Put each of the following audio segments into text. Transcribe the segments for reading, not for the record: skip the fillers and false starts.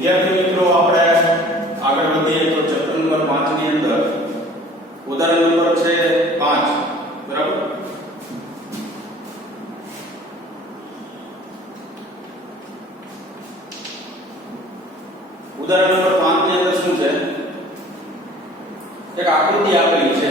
વિદ્યાર્થી મિત્રો આપણે આગળ વધીએ તો ચેપ્ટર નંબર 5 ની અંદર ઉદાહરણ નંબર છે 5 બરાબર ઉદાહરણ નંબર 5 ની અંદર શું છે એક આકૃતિ આપેલી છે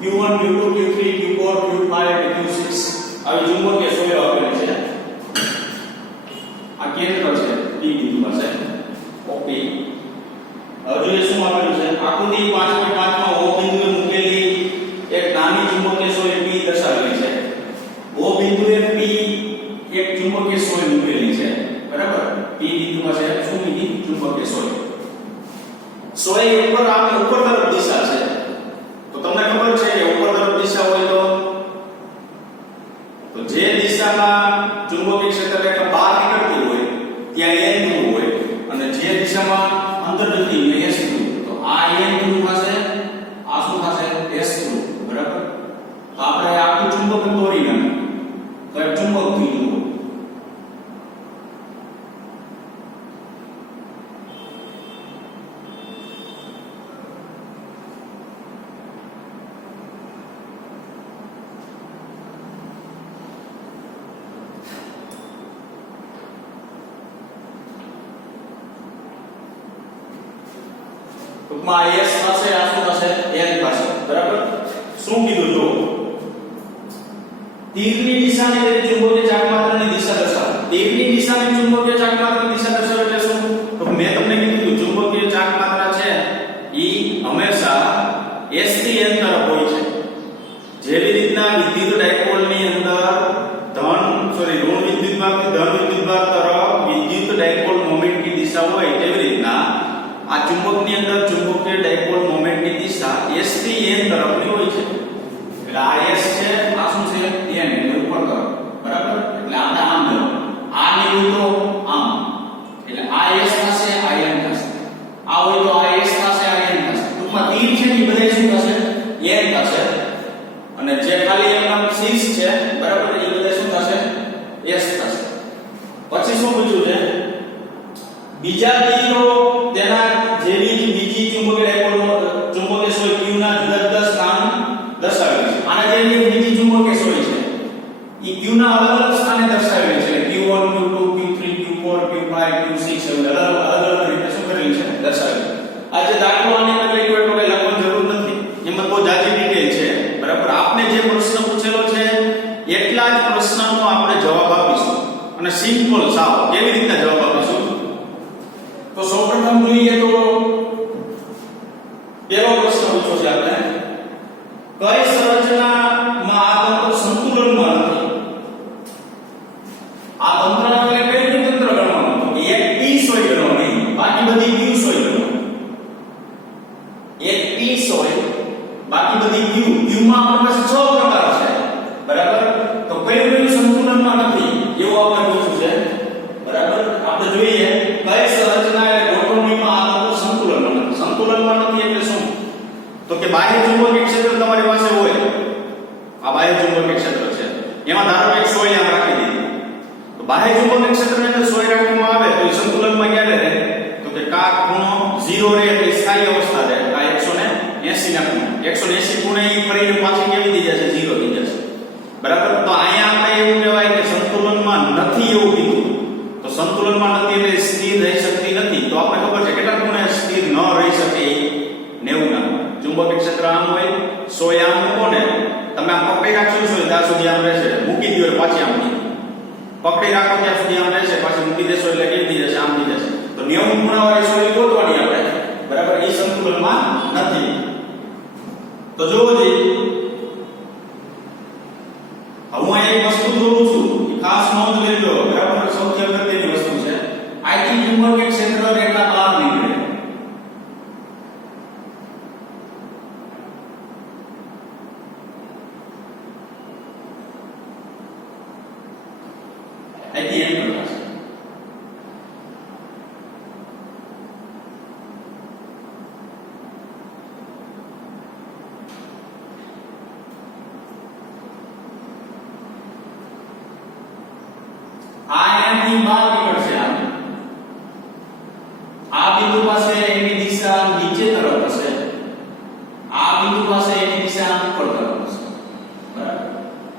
Q1 Q2 Q3 Q4 Q5 Q6 આવી ચુંબકીય સોયો આપેલી છે આ કેન્દ્ર છે P બિંદુ પાસે ઓકે હવે જોઈએ શું આપેલું છે આકૃતિ 5.5 માં O બિંદુએ મૂકેલી એક નાની ચુંબકીય સોય P દર્શાવેલી છે O બિંદુએ P એક ચુંબકીય સોય મૂકેલી છે બરાબર P બિંદુ પાસે શું મૂકી ચુંબકીય સોય ઉપર આપણે ઉપર તરફ દિશા છે તો તમને ખબર છે કે ઉપર તરફ દિશા હોય તો જે દિશામાં ચુંબકીય ક્ષેત્ર રેખા બહાર નીકળતી હોય ત્યાં n ધ્રુવ હોય અને જે દિશામાં અંદર જતી હોય s ધ્રુવ તો આ n ધ્રુવ પાસે આ શું થશે s ધ્રુવ બરાબર તો આપણે આખું ચુંબક દોરી નાખ્યું તો એક ચુંબક થઈ ગયું ટૂંકમાં s પાસે આ શું થશે n પાસે બરાબર શું કીધું જો તીરની દિશાની રીતે ચુંબકીય ચાકમાત્રાની દિશા દર્શાવો તીરની દિશાની ચુંબકીય ચાકમાત્રાની દિશા દર્શાવે એટલે શું તો મેં તમને કીધું ચુંબકીય ચાકમાત્રા છે ઈ હંમેશા s થી n તરફ હોય છે જેવી રીતના વિદ્યુત ડાયપોલની અંદર ઋણ વિદ્યુત ભાગથી ધન વિદ્યુત ભાગ તરફ વિદ્યુત ડાયપોલ મોમેન્ટની દિશા હોય તેવી રીતના આ ચુંબકની અંદર ચુંબકીય ડાયપોલ મોમેન્ટની દિશા s થી n તરફની હોય છે એટલે આ s છે આ શું છે n એટલે ઉપર તરફ બરાબર એટલે આપણે આમ લો આ ની હોય તો આમ એટલે આ s થશે આ n થશે આ હોય તો આ s થશે આ n થશે ટૂંકમાં તીર છે ને બધા શું થશે n થશે અને જે ખાલી એમના શીર્ષ છે બરાબર એ બધા શું થશે s થશે પછી શું પૂછ્યું છે બીજા તીરો તેના જેવી જ બીજી ચુંબકીય સોય Q ના જુદા જુદા સ્થાન દર્શાવેલી છે આના જેવી બીજી ચુંબકીય સોય છે ઈ Q ના અલગ અલગ સ્થાને દર્શાવેલી છે Q1 Q2 Q3 Q4 Q5 Q6 એવી અલગ અલગ રીતે શું કરેલી છે દર્શાવેલી આ જે દાખલો આની અંદર લખ્યો એટલો કઈ લખવાની જરૂર નથી એમાં બહુ જાજી ડિટેલ છે બરાબર આપને જે પ્રશ્ન પૂછેલો છે એટલા જ પ્રશ્નનો આપણે જવાબ આપીશું અને સિમ્પલ સાવ કેવી રીતે જવાબ આપીશું તો સૌપ્રથમ જોઈએ તો પહેલો પ્રશ્ન પૂછો છે આપણે કઈ સંરચનામાં આ તંત્ર સંતુલનમાં નથી આ તંત્રને આપણે કઈ રીતે તંત્ર ગણવાનું તો એક p સોય ગણવાની બાકી બધી q સોય ગણવાની એક p સોય બાકી બધી q માં આપણી પાસે 6 પ્રકાર છે બરાબર તો કયું સંતુલનમાં નથી એવું આપણે પૂછ્યું છે બરાબર આપણે જોઈએ કઈ સંરચના બાહ્ય ચુંબકીય ક્ષેત્ર છે એમાં ધારો કે 100 યામ રાખી દીધી તો બાહ્ય ચુંબકીય ક્ષેત્રની અંદર 100 રાખવામાં આવે તો એ સંતુલનમાં ક્યારે રહે તો કે કા ખૂણો 0 રહે એટલે સ્થાયી અવસ્થા રહે આ 180 ના ખૂણે 180 ખૂણે ઈ ફરીને પાછી કેવી થઈ જશે 0 થઈ જશે બરાબર તો અહીંયા આપણે એવું કહેવાય કે સંતુલનમાં નથી એવું કીધું તો સંતુલનમાં નથી એટલે સ્થિર રહી શકતી નથી તો આપણે ખબર છે કેટલા ખૂણે સ્થિર ન રહી શકે 90 ના ચુંબકીય ક્ષેત્ર આમ હોય 100 આમ મૂકો ને તમે આમ પકડી રાખશો ત્યાં સુધી આમ રહેશે મૂકી દો એટલે પાછી આમ થઈ પકડી રાખો ત્યાં સુધી આમ રહેશે પાછી મૂકી દેશો એટલે કેવી થઈ જશે આમ થઈ જશે તો 90 ખૂણાવાળી સોય ગોતવાની આપણે બરાબર એ સંતુલનમાં નથી તો જોવો જોઈએ હું એક વસ્તુ જોઉં છું ખાસ નોંધ લેજો બરાબર સૌથી અગત્યની વસ્તુ છે આથી ચુંબકીય ક્ષેત્ર રેખા બહાર નીકળે આથી એમ કરતા આયામની બહાર નીકળશે આ બિંદુ પાસે એની દિશા નીચે તરફ હશે આ બિંદુ પાસે એની દિશા ઉપર તરફ હશે બરાબર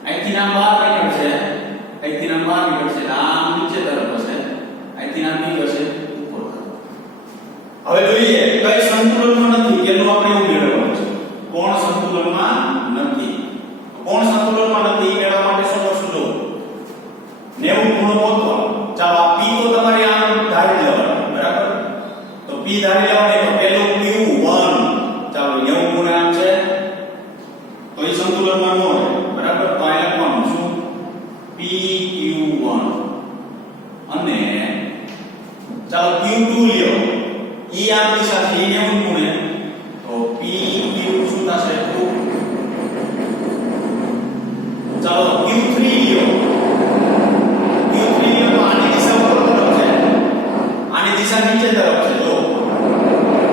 અહીંથી નામ બહાર નીકળશે અહીંથી નામ બહાર નીકળશે આમ નીચે તરફ હશે અહીંથી નામ નીકળશે ઉપર તરફ હવે જોઈએ કઈ સંતુલનમાં નથી કેનો આપણે એવું મેળવવાનું છે કોણ સંતુલનમાં નથી કોણ સંતુલનમાં નથી મેળવવા માટે શું કરશું જો 90 ખૂણો ગોતવાનો ચાલો આ p તો તમારે આમ ધારી લેવાનો બરાબર તો p ધારી લેવાનો તો પહેલો q1 ચાલો 90 ખૂણે આમ છે તો એ સંતુલનમાં ન હોય બરાબર તો આ લખવાનું શું pq1 અને ચાલો q2 લ્યો ઈ આ દિશાથી 90 ખૂણે તો pq શું થશે 2 ચાલો q3 લ્યો દિશા નીચે તરફ છે જો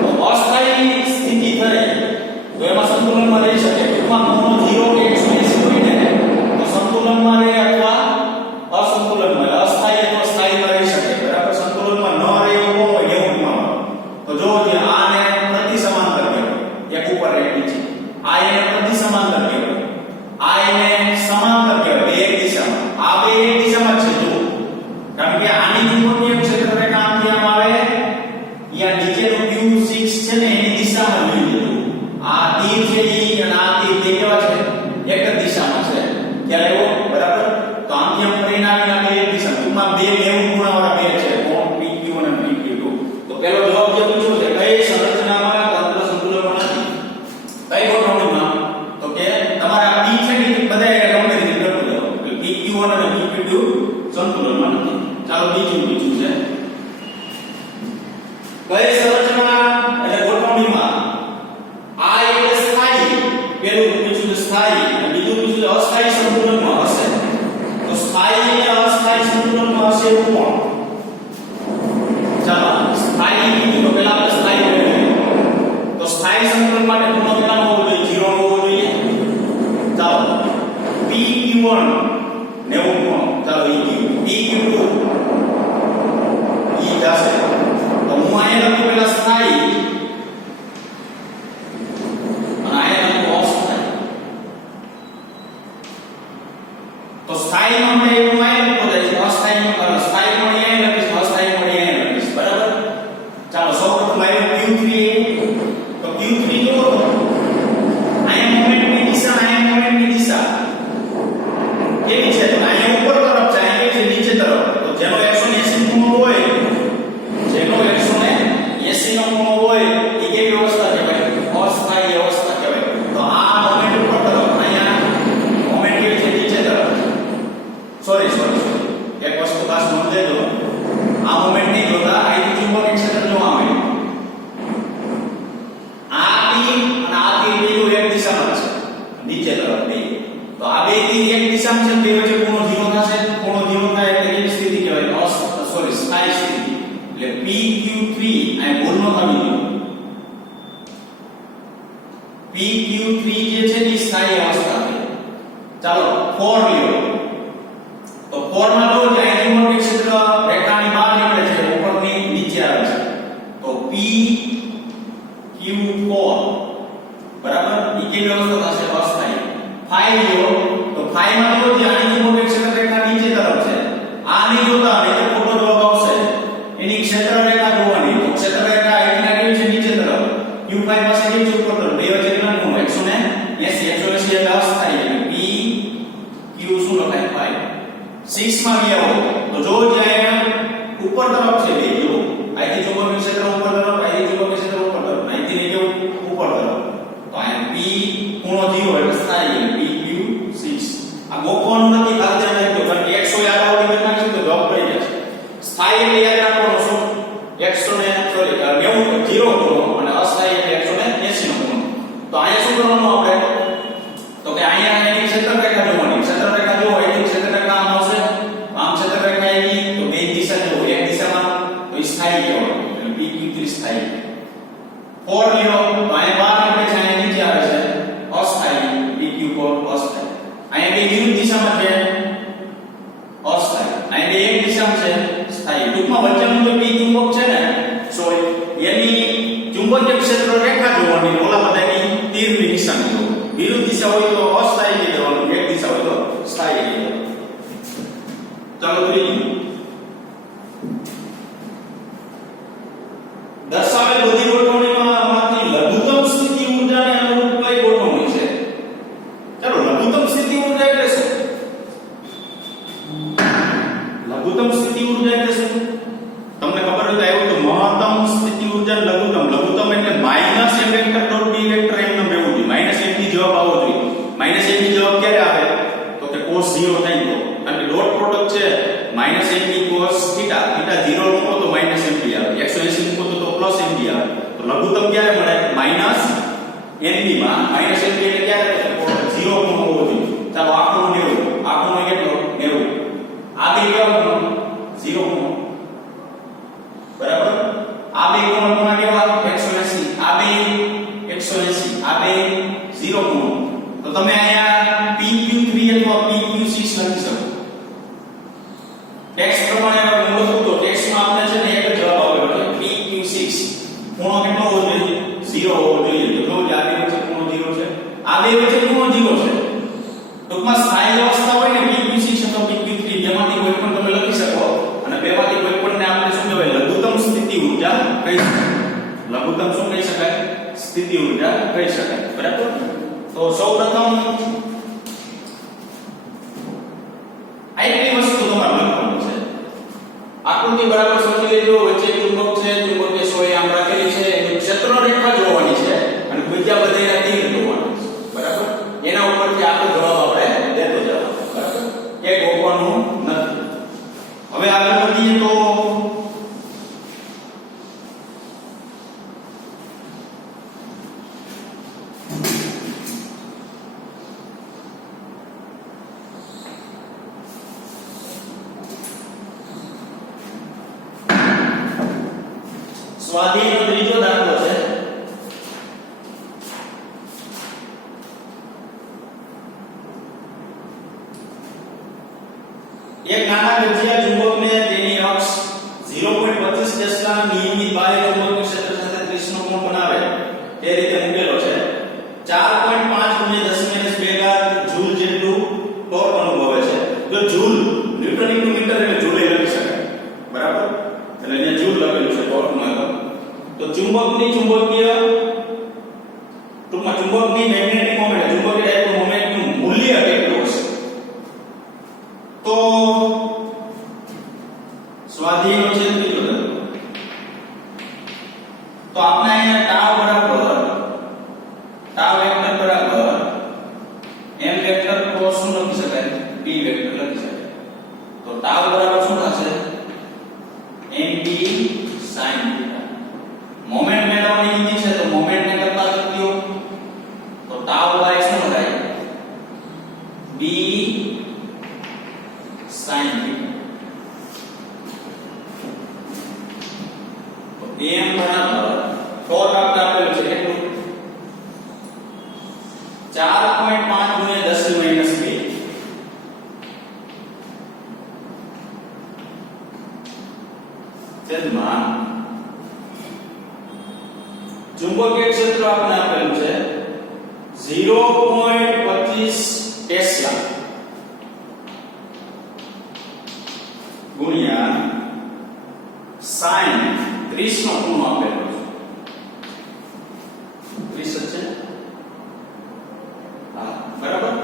તો અસ્થાયી સ્થિતિ થાય તો એમાં સંતુલનમાં રહી શકે ટૂંકમાં ખૂણો 0 કે 180 હોય ને તો સંતુલનમાં રહે અથવા અસંતુલનમાં અસ્થાયી અથવા સ્થાયીમાં રહી શકે બરાબર સંતુલનમાં ન રહે એવો હોય 90 માં તો જો જે આને પ્રતિ સમાંતર કહેવાય એક ઉપર એક નીચે આ એને પ્રતિ સમાંતર કહેવાય આ એને સમાંતર કહેવાય બે એક દિશામાં આ બે એક દિશામાં છે જો કારણ કે આની ચુંબકીય ક્ષેત્ર રેખા આમથી આમ આવે અહીંયા નીચેનો q6 છે ને એની દિશામાં જોઈ લેજો આ તીર છે ઈ અને આ તીર બે કેવા છે એક જ દિશામાં છે ત્યારે એવો બરાબર તો આમથી આમ કરીને આવીને આ બે એક દિશામાં ટૂંકમાં બે 90 ખૂણાવાળા બે છે કોણ pq1 અને pq2 તો પહેલો જવાબ જે પૂછ્યો છે કઈ સંરચનામાં તંત્ર સંતુલનમાં નથી કઈ ગોઠવણીમાં તો કે તમારા p છે ને બધા ગમે રીતે લખી દો pq1 અને pq2 સંતુલનમાં નથી ચાલો બીજું છે કઈ સંરચના એટલે ગોઠવણીમાં આ એટલે સ્થાયી પેલું બીજું સ્થાયી અને બીજું અસ્થાયી સંતુલનમાં હશે તો સ્થાયી અને અસ્થાયી સંતુલનમાં હશે કોણ ચાલો સ્થાયી બીજું તો પહેલા આપણે સ્થાયી લઈએ તો સ્થાયી સંતુલન માટે ખૂણો કેટલાનો હોવો જોઈએ 0 નો હોવો જોઈએ ચાલો pq1 90 ખૂણો ચાલો pq2 ઈ જશે તો હું અહીંયા લખું પેલા સ્થાયી અને અહીંયા લખું અસ્થાયી તો સ્થાયી માટે હું અહીંયા લખું જાય અસ્થાયી સ્થાયી પણ અહીંયા લખીશ અસ્થાયી પણ અહીંયા લખીશ બરાબર ચાલો સૌપ્રથમ આવ્યું q3 તો q3 જુઓ તો અહીંયા મોમેન્ટની દિશા અહીંયા મોમેન્ટની દિશા કેવી છે તો અહીંયા ઉપર તરફ છે અહીંયા છે નીચે તરફ તો જેનો 180 ખૂણો હોય જેનો 180 નો ખૂણો હોય એ કેવી અવસ્થા કહેવાય અસ્થાયી અવસ્થા કહેવાય તો આ મોમેન્ટ ઉપર તરફ અહીંયા મોમેન્ટ કેવી છે નીચે તરફ સોરી એક વસ્તુ ખાસ નોંધ લેજો આ મોમેન્ટ નહીં જોતા અહીંથી ચુંબકીય ક્ષેત્ર જોવા મળે આ તીર અને આ તીર બેય એક દિશામાં છે નીચે તરફ બે તો આ બે તીર એક દિશામાં છે બે વચ્ચે ખૂણો 0 થશે ખૂણો 0 થાય એટલે કેવી સ્થિતિ કહેવાય સ્થાયી સ્થિતિ એટલે pq3 આ ભૂલ ન થવી જોઈએ pq3 જે છે એ સ્થાયી અવસ્થા છે ચાલો 4 લ્યો તો 4 માં જો અહીં ચુંબકીય ક્ષેત્ર રેખાની બહાર નીકળે છે ઉપરથી નીચે આવે છે તો P Q4 બરાબર ઈ કેવી અવસ્થા થશે અસ્થાયી 5 લ્યો તો 5 માં જો અહીં ચુંબકીય ક્ષેત્ર રેખા નીચે તરફ છે આ નહીં જોતા નહીં તો ખોટો જવાબ આવશે એની ક્ષેત્ર રેખા જોવાની તો ક્ષેત્ર રેખા અહીંના કેવી છે નીચે તરફ Q5 પાસે કેવી છે ઉપર તરફ બે વચ્ચે કેટલા ખૂણો 180 એટલે અસ્થાયી એટલે P Q શું લખાય 5 6 માં ગયા તો જો જાય ઉપર તરફ છે બે જો અહીંથી ચુંબકીય ક્ષેત્ર ઉપર તરફ અહીંથી ચુંબકીય ક્ષેત્ર ઉપર તરફ અહીંથી ને કેવું ઉપર તરફ તો અહીંયા P ખૂણો 0 એટલે સ્થાયી P Q 6 આ ગોખવાનું નથી ખાસ ધ્યાન રાખજો કારણ કે 100 આગળ વધી નાખશું તો જવાબ પડી જશે સ્થાયી એટલે યાદ રાખવાનું શું 100 ને સોરી 90 0 ખૂણો અને અસ્થાયી એટલે 180 નો ખૂણો તો અહીંયા શું કરવાનું આપણે તો કે અહીંયા એની ક્ષેત્ર રેખા જોવાની ક્ષેત્ર રેખા જો અહીંથી ક્ષેત્ર રેખા આમ આવશે આમ ક્ષેત્ર રેખા આવી તો બે દિશા જો એક દિશામાં તો એ સ્થાયી કહેવાય એટલે PQ3 સ્થાયી 4 લ્યો તો અહીંયા બહાર નીકળે છે અહીંયા નીચે આવે છે અસ્થાયી PQ4 અસ્થાયી અહીંયા બે વિરુદ્ધ દિશામાં છે અસ્થાયી અહીંયા બે એક દિશામાં છે સ્થાયી ટૂંકમાં વચ્ચેનું જે P ચુંબક છે ને સોરી એની ચુંબકીય ક્ષેત્ર રેખા જોવાની ઓલા બધાની તીરની નિશાની જો વિરુદ્ધ દિશા હોય તો અસ્થાયી કહેવાનું એક દિશા હોય તો સ્થાયી કહેવાનું ચાલો ત્રીજું દર્શાવેલ બધી ગોઠવણીમાંથી લઘુત્તમ સ્થિતિ ઊર્જાને અનુરૂપ કઈ ગોઠવણી છે ચાલો લઘુત્તમ સ્થિતિ ઊર્જા એટલે શું લઘુત્તમ સ્થિતિ ઊર્જા એટલે શું તમને ખબર હોય તો આવ્યું તો મહત્તમ સ્થિતિ ઊર્જા લઘુત્તમ એટલે minus m vector dot d vector એમ નામ રહેવું જોઈએ માઈનસ m ની જવાબ આવવો જોઈએ માઈનસ m ની જવાબ ક્યારે આવે તો કે cos 0 થાય તો કારણ કે ડોટ પ્રોડક્ટ છે માઈનસ m ની cos થીટા 0 મૂકો તો માઈનસ m આવે 180 મૂકો તો પ્લસ m આવે તો લઘુત્તમ ક્યારે મળે માઈનસ m માં માઈનસ m એટલે ક્યારે 0 ખૂણો હોવો જોઈએ ચાલો આ ખૂણો 90 આ ખૂણો કેટલો 90 આ બે કેવા ખૂણો 0 ખૂણો બરાબર આ બે ખૂણો કોના કેવા 180 આ બે 180 આ બે 0 ખૂણો તો તમે અહીંયા PQ3 અથવા PQ6 લખી શકો ટેક્સ્ટ પ્રમાણે મૂકો તો ટેક્સ્ટમાં આપણે છે ને એક જ જવાબ આવેલો છે PQ6 ખૂણો કેટલો હોવો જોઈએ 0 હોવો જોઈએ તો જો આ બે વચ્ચે ખૂણો 0 છે આ બે વચ્ચે ખૂણો 0 છે ટૂંકમાં સ્થાયી અવસ્થા હોય ને PQ6 અથવા PQ3 જેમાંથી કોઈ પણ તમે લખી શકો અને બેમાંથી કોઈ પણને આપણે શું કહેવાય લઘુત્તમ સ્થિતિ ઊર્જા કહી શકાય લઘુત્તમ શું કહી શકાય સ્થિતિ ઊર્જા કહી શકાય બરાબર તો સૌપ્રથમ આટલી વસ્તુ તમારે લખવાનું છે આકૃતિ બરાબર સમજી લેજો વચ્ચે ચુંબક છે ચુંબકીય સોય આમ રાખેલી છે એની ક્ષેત્ર રેખા જોવાની છે અને બીજા બધાના તીર જોવાના છે બરાબર એના ઉપરથી આખો જવાબ આપણે દેતો જવાનો બરાબર કે ગોખવાનું નથી હવે આગળ વધીએ તો સ્વાધીનનો ત્રીજો દાખલો છે એક નાના ગઠિયા ચુંબકને તેની અક્ષ 0.25 ટેસ્લાના નિયમિત બાહ્ય ચુંબકીય ક્ષેત્ર સાથે 30 નો કોણ બનાવે તે રીતે મૂકેલો છે 4.5 × 10 2 જૂલ જેટલું ટોર્ક અનુભવે છે જો જૂલ ન્યૂટન × મીટર એટલે જૂલે લખી શકાય બરાબર એટલે અહીંયા જૂલ લખેલું છે ટોર્કમાં તો ચુંબકની ચુંબકીય ટૂંકમાં ચુંબકની મેગ્નેટિક મોમેન્ટ ચુંબકીય ડાયપોલ મોમેન્ટનું મૂલ્ય કેટલું હશે તો સ્વાધીનનો છે ત્રીજો દાખલો તો આપણે અહીંયા ટાવ વેક્ટર બરાબર m વેક્ટર ક્રોસ શું લખી શકાય b વેક્ટર લખી શકાય તો ટાવ બરાબર શું થશે mb sin θ મોમેન્ટ મેળવવાની રીત છે તો મોમેન્ટ ને કરતા શક્તિઓ તો ટાવ બાય શું થાય b sin θ તો m બરાબર ટોર્ક આપણે આપેલું છે કેટલું 4.5 × 10 - 2 0.25 ટેસ્લા ગુણ્યા sin 30 નો ખૂણો આપેલો છે 30 છે હા બરાબર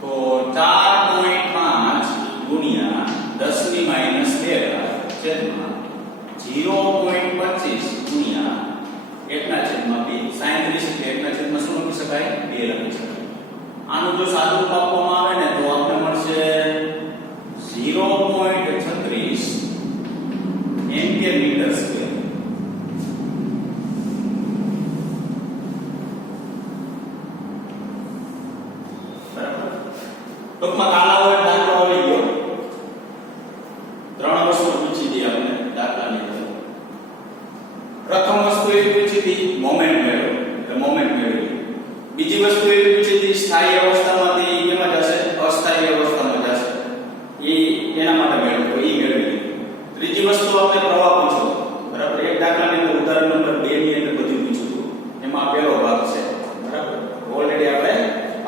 તો 4.5 ગુણ્યા 10 ની -13 છેદમાં 0.25 ગુણ્યા 1/2 sin 30 એટલે 1/2 શું લખી શકાય 2 લખી શકાય આનું જો સાદું રૂપ આપવામાં આવે ને તો આપણે મળશે 0.36 એમ્પિયર મીટર સ્ક્વેર બરાબર ટૂંકમાં કાલા હોય દાખલો આવી ગયો ત્રણ વસ્તુ પૂછી દી આપણે દાખલાની અંદર પ્રથમ વસ્તુ એવી પૂછી હતી મોમેન્ટ મેળવો એટલે મોમેન્ટ મેળવી બીજી વસ્તુ એવી પૂછી હતી સ્થાયી અવસ્થામાંથી કેમાં જશે અસ્થાયી અવસ્થામાં જશે એના માટે મેળવો એ મેળવી ત્રીજી વસ્તુ આપણે પ્રવાહ પૂછો બરાબર એક દાખલાની અંદર ઉદાહરણ નંબર 2 ની અંદર બધું પૂછ્યું હતું એમાં પહેલો ભાગ છે બરાબર ઓલરેડી આપણે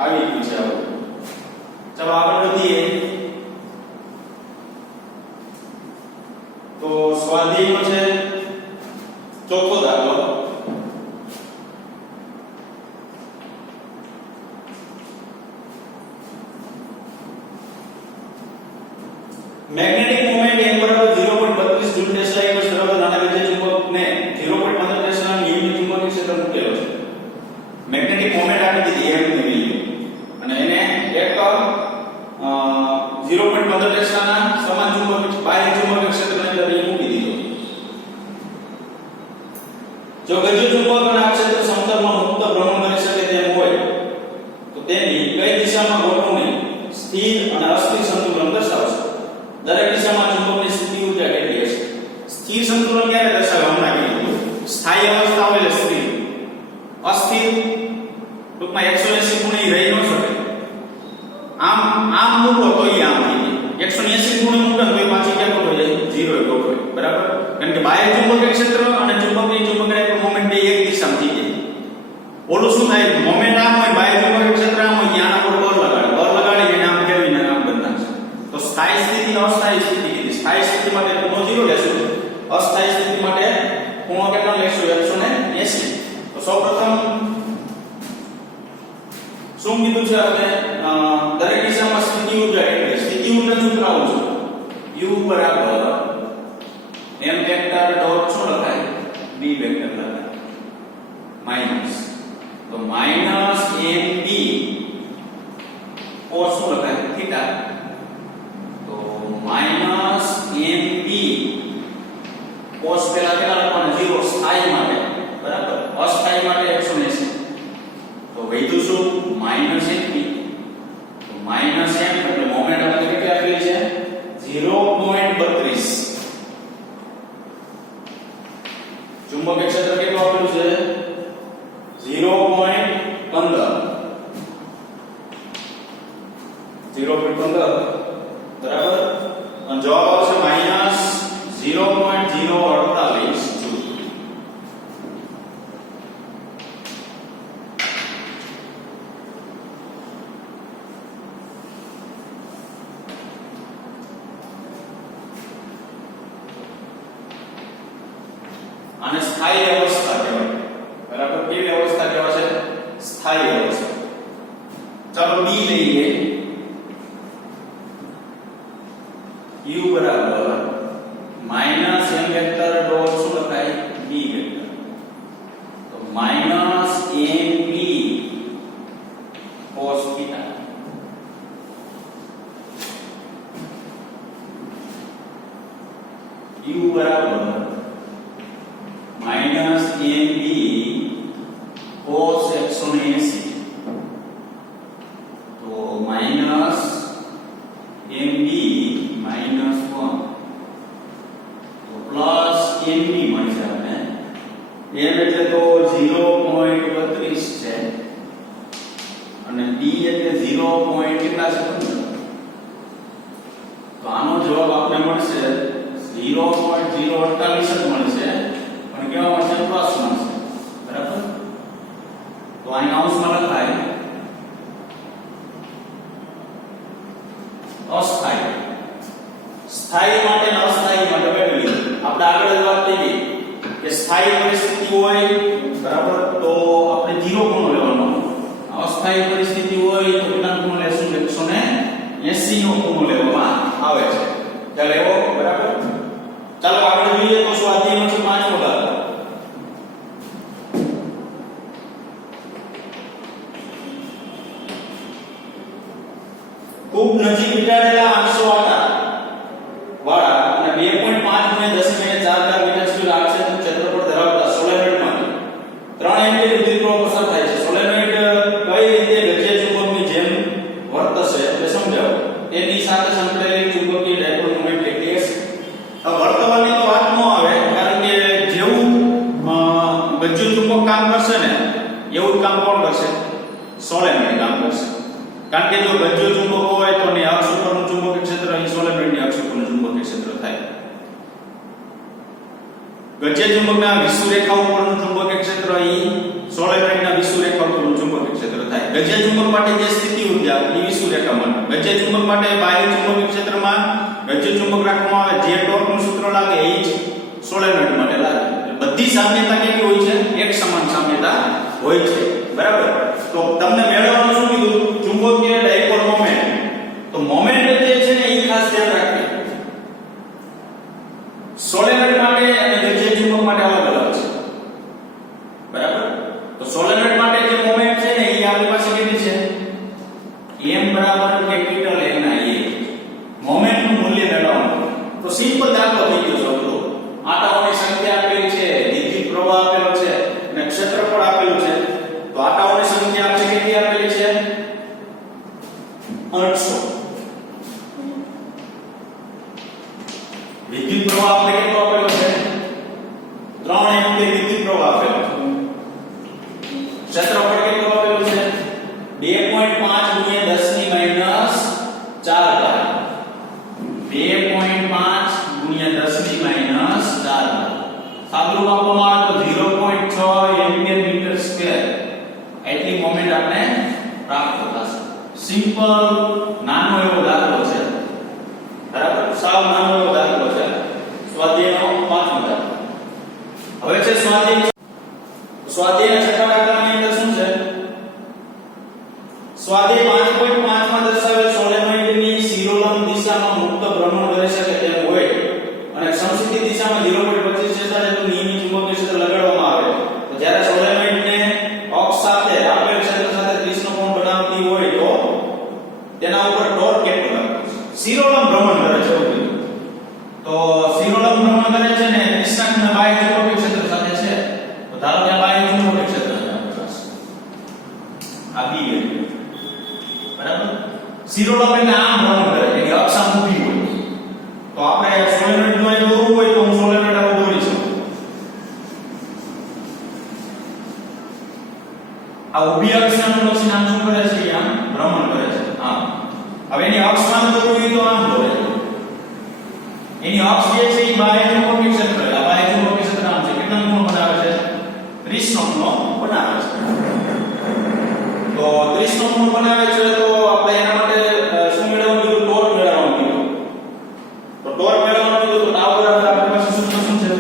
આવી ગયું છે આવું ચાલો આગળ વધીએ તો સ્વાધ્યાયનો છે ચોથો દાખલો મેગ્નેટિક મોમેન્ટ m બરાબર 0.32 જૂલ ટેસ્લા એક બરાબર નાના વિદ્યુત ચુંબકને 0.15 ટેસ્લા નિયમિત ચુંબકીય ક્ષેત્ર મૂકેલો છે મેગ્નેટિક મોમેન્ટ આપી દીધી m ની વેલ્યુ અને એને એક 0.15 ટેસ્લાના સમાન ચુંબકીય બાહ્ય ચુંબકીય ક્ષેત્રની અંદર મૂકી દીધો જો વિદ્યુત ચુંબક અને આ ક્ષેત્ર સમતલમાં મુક્ત ભ્રમણ કરી શકે તેમ હોય તો તેની કઈ દિશામાં ગોઠવણી સ્થિર અને અસ્થિર સંતુલન દર્શાવશે દરેક દિશામાં ચુંબકની સ્થિતિ ઊર્જા કેટલી હશે સ્થિર સંતુલન ક્યારે દર્શાવે હમણાં કીધું સ્થાયી અવસ્થા હોય એટલે સ્થિર અસ્થિર ટૂંકમાં 180 ખૂણે રહી ન શકે આમ મૂકો તો ઈ આમ થઈ જાય 180 ખૂણે મૂકો તો એ પાછી ક્યાં ગોઠવાઈ જાય 0 એ ગોઠવાય બરાબર કારણ કે બાહ્ય ચુંબકીય ક્ષેત્ર અને ચુંબકની ચુંબકીય મોમેન્ટ બે એક દિશામાં થઈ જાય ઓલું શું થાય મોમેન્ટ આમ હોય બાહ્ય ચુંબકીય ક્ષેત્ર આમ હોય ત્યાં પર બળ લગાડી એને આમ ફેરવીને આમ બદલાશે તો સ્થાયી સ્થિતિ અને અસ્થાયી સ્થિતિ કીધી સ્થાયી સ્થિતિ માટે ખૂણો 0 લેશું અસ્થાયી સ્થિતિ માટે ખૂણો કેટલો લેશું 180 તો સૌપ્રથમ શું કીધું છે આપણે દરેક દિશામાં સ્થિતિ ઊર્જા એટલે સ્થિતિ ઊર્જા સૂત્રાવું છું u બરાબર m વેક્ટર ડોટ શું લખાય b વેક્ટર લખાય માઈનસ તો માઈનસ mb or શું લખાય થીટા તો માઈનસ mb cos પેલા કેટલા લખવાના 0 સ્થાયી માટે બરાબર અસ્થાયી માટે 180 તો વૈધું શું માઈનસ mb તો માઈનસ m એટલે મોમેન્ટ આપણે કેટલી આપેલી છે 0.32 ચુંબકીય ક્ષેત્ર કેટલું આપેલું છે 0.15 બરાબર અને જવાબ આવશે માઈનસ 0.048 જૂલ આને સ્થાયી અવસ્થા કહેવાય બરાબર કેવી અવસ્થા કહેવાય છે સ્થાયી અવસ્થા ચાલો b લઈએ u બરાબર માઈનસ m વેક્ટર ડોટ શું લખાય b વેક્ટર તો minus mb cos theta u બરાબર માઈનસ mb cos 180 તો માઈનસ mb માઈનસ 1 તો પ્લસ mb મળશે આપણે m એટલે તો 0.32 છે અને b એટલે 0. કેટલા છે તો આનો જવાબ આપણે મળશે 0.048 જ મળશે પણ કેવા મળશે પ્લસ મળશે બરાબર તો અહીં કૌંસમાં લખાય અસ્થાયી. સ્થાયી માટે અને અસ્થાયી માટે બેઠેલી આપણે આગળ જ વાત કરી કે સ્થાયી પરિસ્થિતિ હોય બરાબર તો આપણે 0 ખૂણો લેવાનો. અસ્થાયી પરિસ્થિતિ હોય તો કેટલા ખૂણો લેશું? 180 નો ખૂણો લેવામાં આવે છે. ચાલો એવો બરાબર. ચાલો આગળ જોઈએ તો સ્વાધ્યાયનો છે 5મો દાખલો. ખૂબ નજીક વીંટાળેલા 800 આટા વાળા અને 2.5 × 10 4 મીટર સ્ક્વેર આક્ષેપનું ક્ષેત્રફળ ધરાવતા સોલેનોઇડમાં 3 એમ્પીયર વિદ્યુત પ્રવાહ પસાર થાય છે. સોલેનોઇડ કઈ રીતે ગજિયા ચુંબકની જેમ વર્તશે તે સમજાવો. તેની સાથે સંકળાયેલી ચુંબકીય ડાયપોલ મોમેન્ટ કેટલી હશે? હવે વર્તવાની તો વાત ન આવે કારણ કે જેવું ગજિયું ચુંબક કામ કરશે ને એવું જ કામ કોણ કરશે? સોલેનોઇડ કામ કરશે. કારણ કે જો ગજિયું ચુંબક હોય તો ની અક્ષ ઉપરનું ચુંબકીય ક્ષેત્ર અહીં સોલેનોઇડની અક્ષ ઉપરનું ચુંબકીય ક્ષેત્ર થાય. ગજિયા ચુંબકના વિષુવરેખા ઉપરનું ચુંબકીય ક્ષેત્ર અહીં સોલેનોઇડના વિષુવરેખા ઉપરનું ચુંબકીય ક્ષેત્ર થાય. ગજિયા ચુંબક માટે જે સ્થિતિ ઊર્જા એ વિષુવરેખા માટે. ગજિયા ચુંબક માટે બાહ્ય ચુંબકીય ક્ષેત્રમાં ગજિયું ચુંબક રાખવામાં આવે જે ટોર્કનું સૂત્ર લાગે એ જ સોલેનોઇડ માટે લાગે. બધી સામ્યતા કેવી હોય છે? એક સમાન સામ્યતા હોય છે. બરાબર. તો તમને મેળવવાનું શું કીધું? ચુંબકીય ડાયપોલ મોમેન્ટ. તો મોમેન્ટ જે છે ને એ ખાસ ધ્યાન રાખજો. સોલેનોઇડ માટે અને ગજિયા ચુંબક માટે અલગ અલગ છે. બરાબર. તો સોલેનોઇડ માટે જે મોમેન્ટ છે ને એ આપણી પાસે કેટલી છે? m capital N I A. Moment નું મૂલ્ય મેળવવાનું. તો સિમ્પલ દાખલો થઈ ગયો છે. તો આટાઓની સંખ્યા આપેલી છે, વિદ્યુત પ્રવાહ આપેલો છે અને ક્ષેત્રફળ આપેલું છે. તો આટાઓની સંખ્યા આપણે કેટલી આપેલી છે? 800. વિદ્યુત પ્રવાહ આપણે કેટલો આપેલો છે? 3 એમ્પીયર વિદ્યુત પ્રવાહ આપેલો છે. ક્ષેત્રફળ કેટલું આપેલું છે? 2.5 × 10 - 4 ઘાત. 2.5 × 10 - 4. સાદુરૂપ આપવામાં આવે તો 0.6 એમ્પીયર મીટર સ્ક્વેર એટલી મોમેન્ટ આપણે પ્રાપ્ત થશે. સિમ્પલ નાનો એવો દાખલો છે. બરાબર. સાવ નાનો એવો દાખલો છે. સ્વાધ્યાયનો 5મો દાખલો. હવે છે સ્વાધ્યાયના 6 દાખલાની અંદર શું છે? સ્વાધ્યાય 5.5 માં દર્શાવેલ સોલેનોઇડની શિરોલંબ દિશામાં મુક્ત ભ્રમણ કરી શકે તેમ હોય અને સમસ્થિતિ દિશામાં 0.25 જેટલું નિયમિત ચુંબકીય ક્ષેત્ર લગાડવામાં આવે તો જ્યારે સોલેનોઇડને અક્ષ સાથે આપેલ ક્ષેત્ર સાથે 30 નો કોણ બનાવતી હોય તો તેના ઉપર ટોર્ક કેટલો લાગે? શિરોલંબ ભ્રમણ કરે છે. તો શિરોલંબ ભ્રમણ કરે છે ને દિશાના બાહ્ય ચુંબકીય ક્ષેત્ર સાથે છે. તો ધારો કે બાહ્ય ચુંબકીય ક્ષેત્ર છે આપણી પાસે. આ બી બરાબર. શિરોલંબ એટલે આમ ભ્રમણ કરે છે, એટલે અક્ષ આમ ઊભી હોય. તો આપણે સોલેનોઇડ નો અહીં દોરવું હોય તો હું સોલેનોઇડ આવું દોરી શકું. આ ઊભી અક્ષના અનુલક્ષી આમ શું કરે છે? આમ ભ્રમણ કરે છે. આમ. હવે એની અક્ષ આમ દોરવી હોય તો આમ દોરે. એની અક્ષ જે છે એ બાહ્ય ચુંબકીય ક્ષેત્ર. આ બાહ્ય ચુંબકીય ક્ષેત્ર આમ છે. કેટલા ખૂણો બનાવે છે? 30 નો ખૂણો બનાવે છે. તો 30 નો ખૂણો બનાવે છે તો આપણે એના માટે શું મેળવવાનું કીધું? ટોર્ક મેળવવાનું કીધું. તો ટોર્ક મેળવવાનું કીધું તો ટાવર આપણી પાસે સૂત્ર શું છે?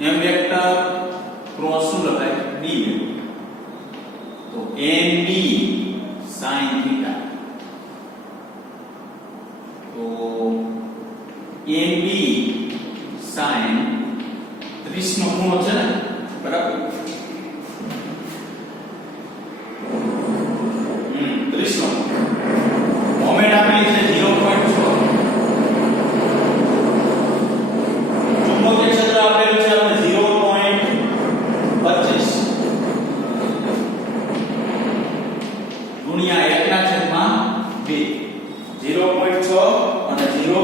m વેક્ટર ક્રોસ શું લખાય? d. તો NB sin θ. તો NB sin 30 નો ખૂણો છે ને? બરાબર. 30 નો મોમેન્ટ આપેલી છે 0.6. ચુંબકીય ક્ષેત્ર આપેલું છે આપણે 0.25 ગુણ્યા 1/2. 0.6 અને 0.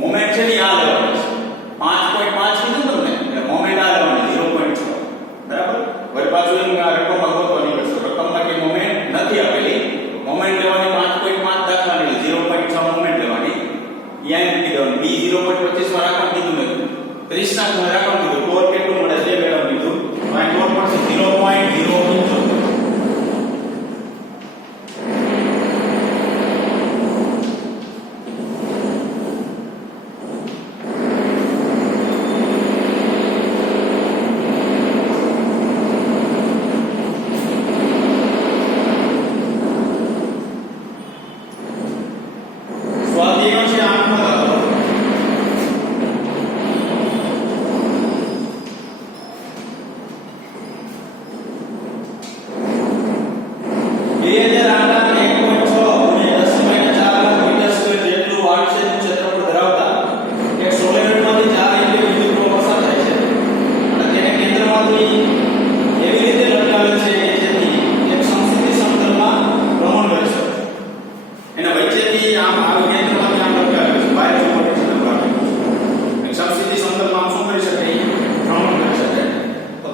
મોમેન્ટ છે ને આ લેવાનું છે. 30 ના ખૂણે રાખવાનું કીધું. ટોર્ક કેટલું મળે તે મેળવવાનું કીધું. તો આ ટોર્ક મળશે 0.075. સ્વાધ્યાયનો છે આઠમો દાખલો.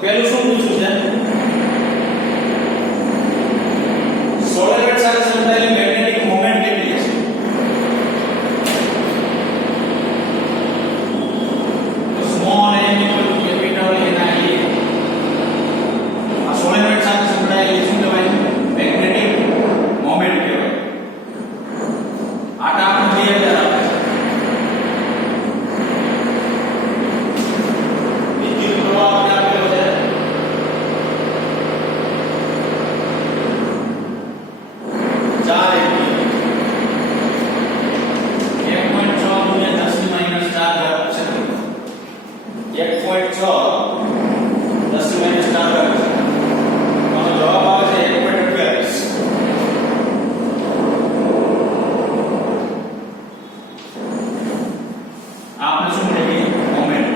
પહેલું શું પૂછ્યું છે? સોલેનોઇડ સાથે સંકળાયેલી મેગ્નેટિક મોમેન્ટ કેટલી છે? Small m equal to capital N I A. આ સોલેનોઇડ સાથે સંકળાયેલી શું કહેવાય? મેગ્નેટિક મોમેન્ટ કહેવાય. આટા આપણને 2000 આપે છે. વિદ્યુત પ્રવાહ આપેલો છે 4 એમ્પિયર. 1.6 ગુણ્યા 10 ની માઈનસ 4 ઘાત છે. 1.6 10 ની માઈનસ 4 ઘાત છે. આનો જવાબ આવે છે 1.28. આપણે શું મેળવીએ? મોમેન્ટ.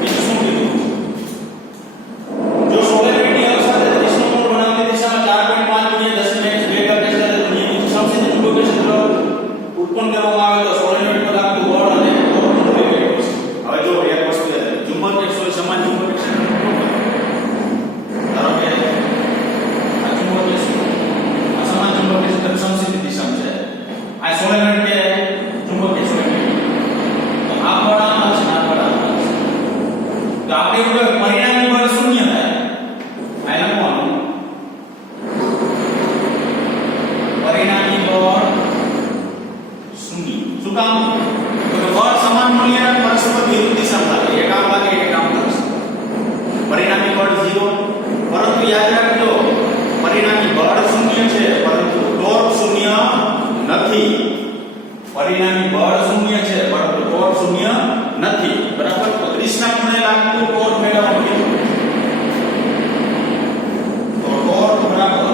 બીજું શું કીધું? જો સોલેનોઇડની અક્ષ સાથે 30 નો કોણ બનાવતી દિશામાં 4.5 ગુણ્યા 10 ની માઈનસ 2 ઘાત છે તો નિયમિત સમસ્થિતિ ચુંબકીય ક્ષેત્ર ઉત્પન્ન કરવામાં આવે તો સોલેનોઇડ પર લાગતું બળ અને ટોર્કનું મૂલ્ય કેટલું છે? હવે જો એક વસ્તુ છે, ચુંબકીય ક્ષેત્ર સમાન ચુંબકીય ક્ષેત્ર ધારો કે આ ચુંબકીય ક્ષેત્ર આ સમાન ચુંબકીય ક્ષેત્ર સમસ્થિતિ દિશામાં છે. આ સોલેનોઇડ કે ચુંબકીય સોલેનોઇડ તો આ બળ આમાં છે, આ બળ આમાં છે. તો આપણે એવું કહીએ પરિણામી બળ શૂન્ય થાય. આ લખવાનું પરિણામી બળ શૂન્ય. શું કામ? તો કે બળ સમાન મૂલ્યના પરસ્પર વિરુદ્ધ દિશામાં લાગે. એક આમ લાગે એક આમ લાગે. પરિણામી બળ 0. પરંતુ યાદ રાખજો પરિણામી બળ શૂન્ય છે પરંતુ ટોર્ક શૂન્ય નથી. પરિણામી બળ શૂન્ય છે પરંતુ ટોર્ક શૂન્ય નથી. બરાબર? તો 30 ના ખૂણે લાગતું ટોર્ક મેળવવાનું કીધું. તો ટોર્ક બરાબર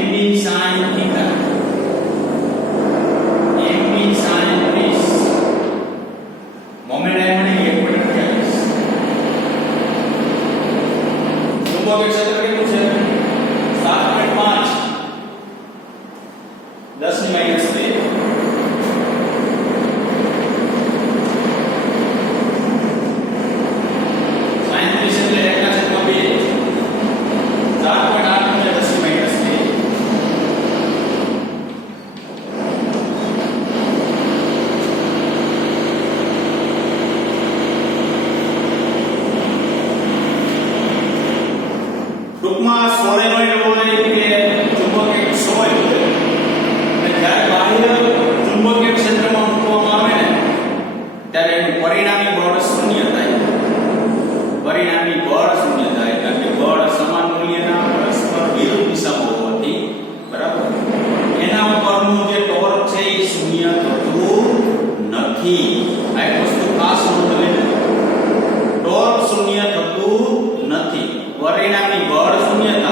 mb sin theta. mb sin 30. Moment આઈ મળી 1.28. ચુંબકીય ક્ષેત્ર કેટલું છે? 7.5 10 ની માઈનસ 2. sin 30 એટલે 1/2. 4.8 ગુણ્યા 10 ની માઈનસ 2. ટૂંકમાં સોલેનોઇડ હોય કે ચુંબકીય ક્ષેત્ર હોય અને જ્યારે બાહ્ય ચુંબકીય ક્ષેત્રમાં મૂકવામાં આવે ને ત્યારે એનું પરિણામી બળ શૂન્ય થાય. પરિણામી બળ શૂન્ય થાય કારણ કે બળ સમાન મૂલ્યના પરસ્પર વિરુદ્ધ દિશામાં હોવાથી. બરાબર? એના ઉપરનું જે ટોર્ક છે એ શૂન્ય થતું નથી. આ એક વસ્તુ ખાસ નોંધ લેજો. ટોર્ક શૂન્ય થતું નથી. પરિણામી બળ શૂન્ય થાય